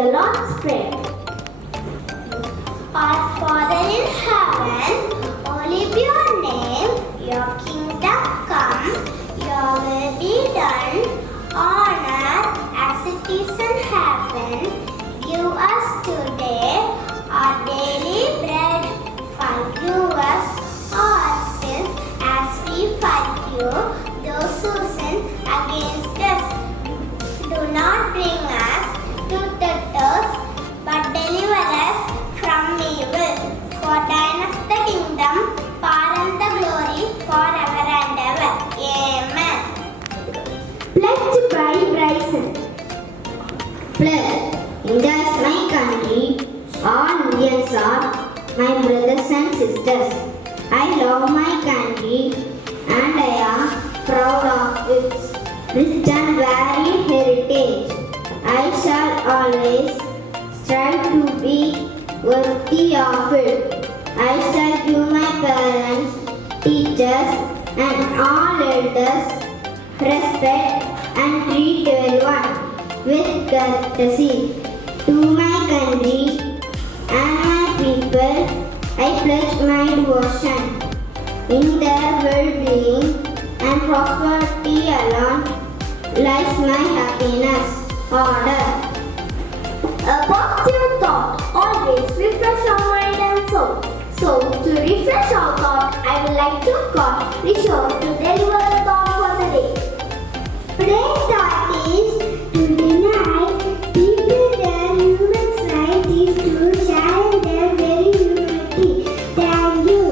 the Lord's Prayer. Our Father in heaven, holy be your name, your kingdom come, your will be done, on earth as it is in heaven. Give us today our daily bread, forgive us our sins as we forgive those who sin against us. Do not bring us to temptation, but deliver us from evil. For thine is the kingdom, power and the glory, forever and ever. Amen. Pledge by Bryson. Pledge. India is my country. All Indians are my brothers and sisters. I love my country and I am proud of its rich and varied heritage. I shall always strive to be worthy of it. I shall give my parents, teachers and all elders respect and treat everyone with courtesy. To my country and my people, I pledge my devotion. In their well-being and prosperity alone lies my happiness. Order. A positive thought always refresh our mind and soul. So, to refresh our thought, I would like to call Rishon to deliver the thought for the day. Today's thought is to deny people their human right is to challenge their very humanity. Thank you.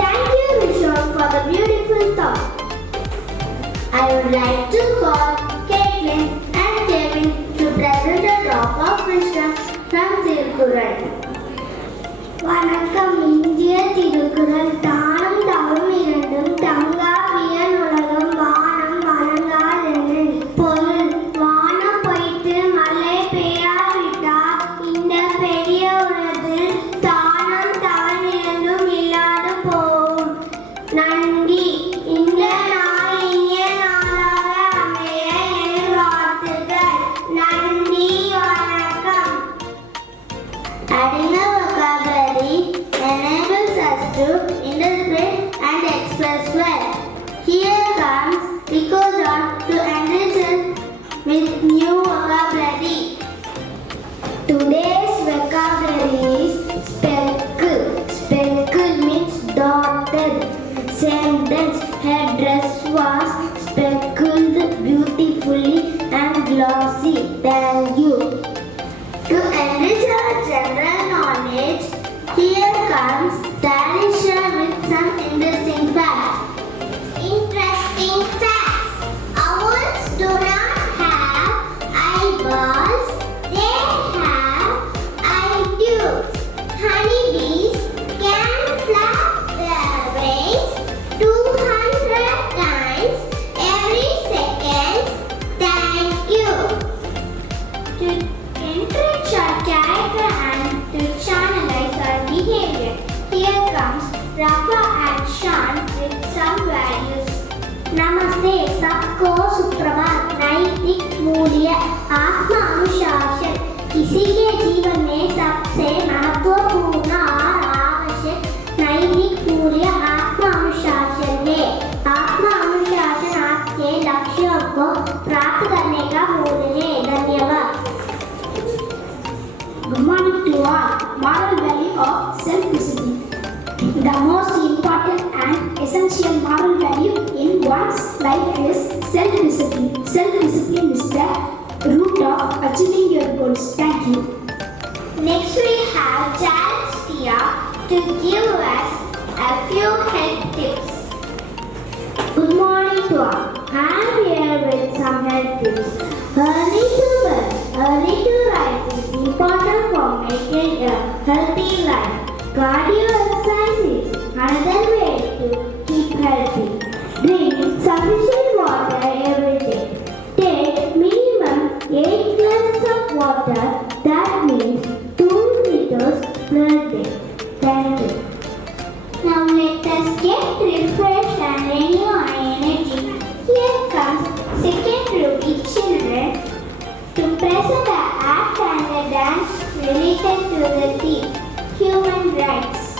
Thank you, Rishon, for the beautiful thought. I would like to call Caitlin and Kevin to present a drop of wisdom from Tirukkural. வணக்கம். இந்திய திருக்குறள் தானும் தவம் இரண்டும் தங்காவியல் உலகம் வானம் வணங்காதென. பொருள்: வானம் பொய்த்து மழை பெய்யாவிட்டால் இந்த பெரிய உலகில் தானும் தவம் இரண்டும் இல்லாது போகும். நன்றி. இந்த நாள் இனிய நாளாக அமைய என் வாழ்த்துக்கள். நன்றி. வணக்கம். Adding a vocabulary enables us to interpret and express well. Here comes Rikozon to enrich us with new vocabulary. Today's vocabulary is speckle. Speckle means dotted. Sentence: her dress was speckled beautifully and glossy. Thank you. To enrich our general knowledge, here comes Tarisha with some interesting facts. Interesting facts. Owls do not have eyeballs. They have eye tubes. Honeybees can flap their wings 200 times every second. Thank you. To enrich our character and to channelize our behavior, here comes Rafa and Sean with some values. Namaste, सबको सुप्रभात. नैतिक मूल्य आत्म अनुशासन किसी के जीवन में सबसे महत्वपूर्ण और आवश्यक नैतिक मूल्य आत्म अनुशासन है. आत्म अनुशासन आपके लक्ष्यों को प्राप्त करने का मूल्य है. धन्यवाद. Good morning to all. Moral value of self-discipline. The most important and essential moral value in one's life is self-discipline. Self-discipline is the root of achieving your goals. Thank you. Next we have Charles Tia to give us a few health tips. Good morning to all. I am here with some health tips. Early to bed, early to rise is important for maintaining a healthy life. Cardio exercise is another way to keep healthy. Drink sufficient water every day. Take minimum 8 glasses of water. That means 2 liters per day. Thank you. Now let us get refreshed and renew our energy. Here comes second group children to present an act stands related to the theme, human rights.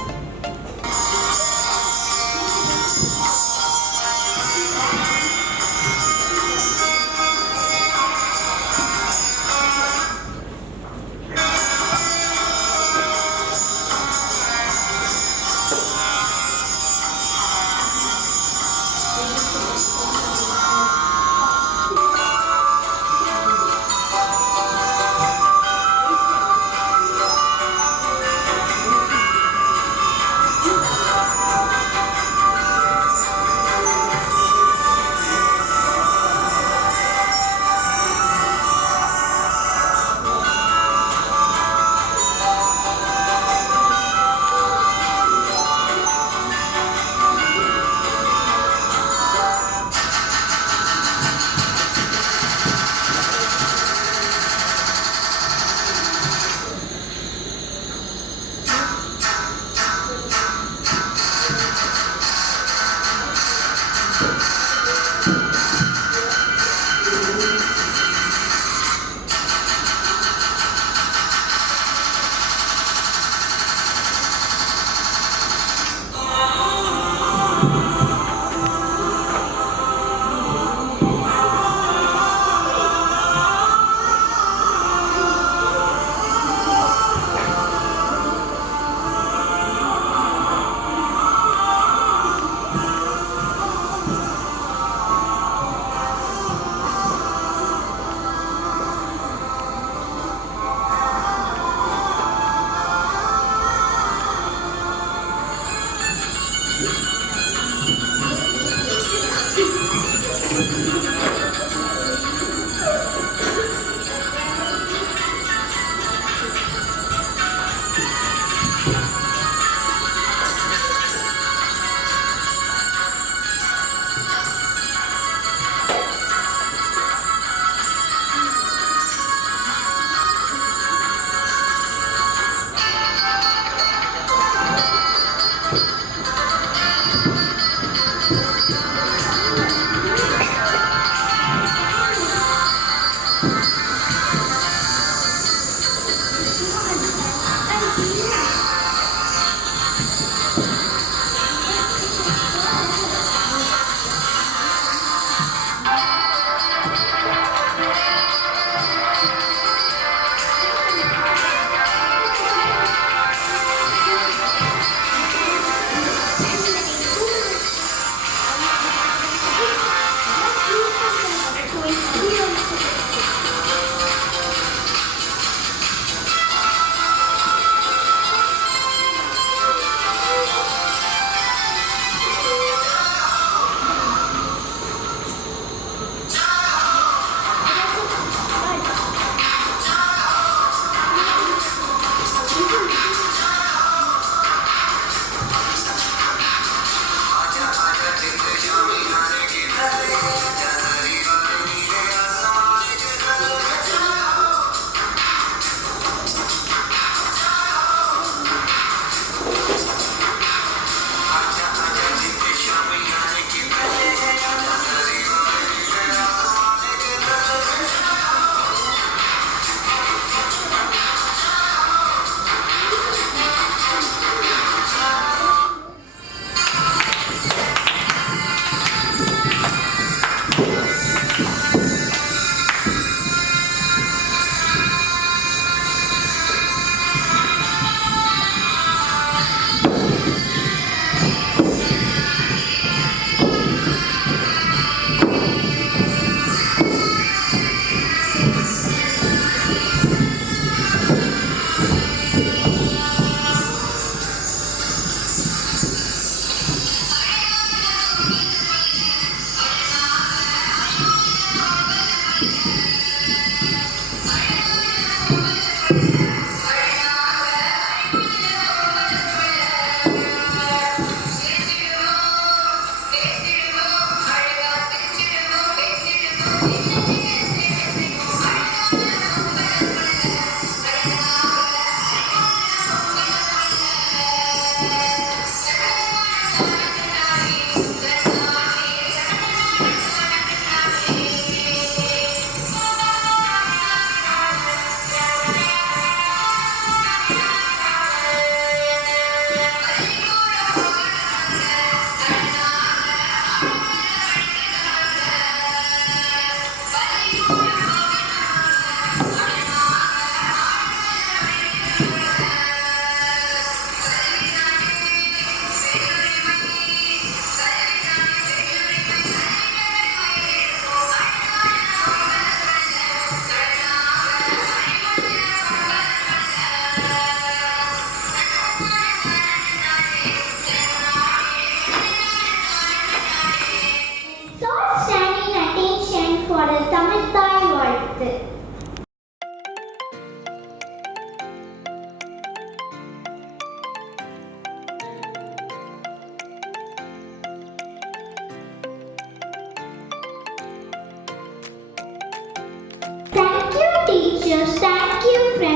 teachers. Thank you, friends.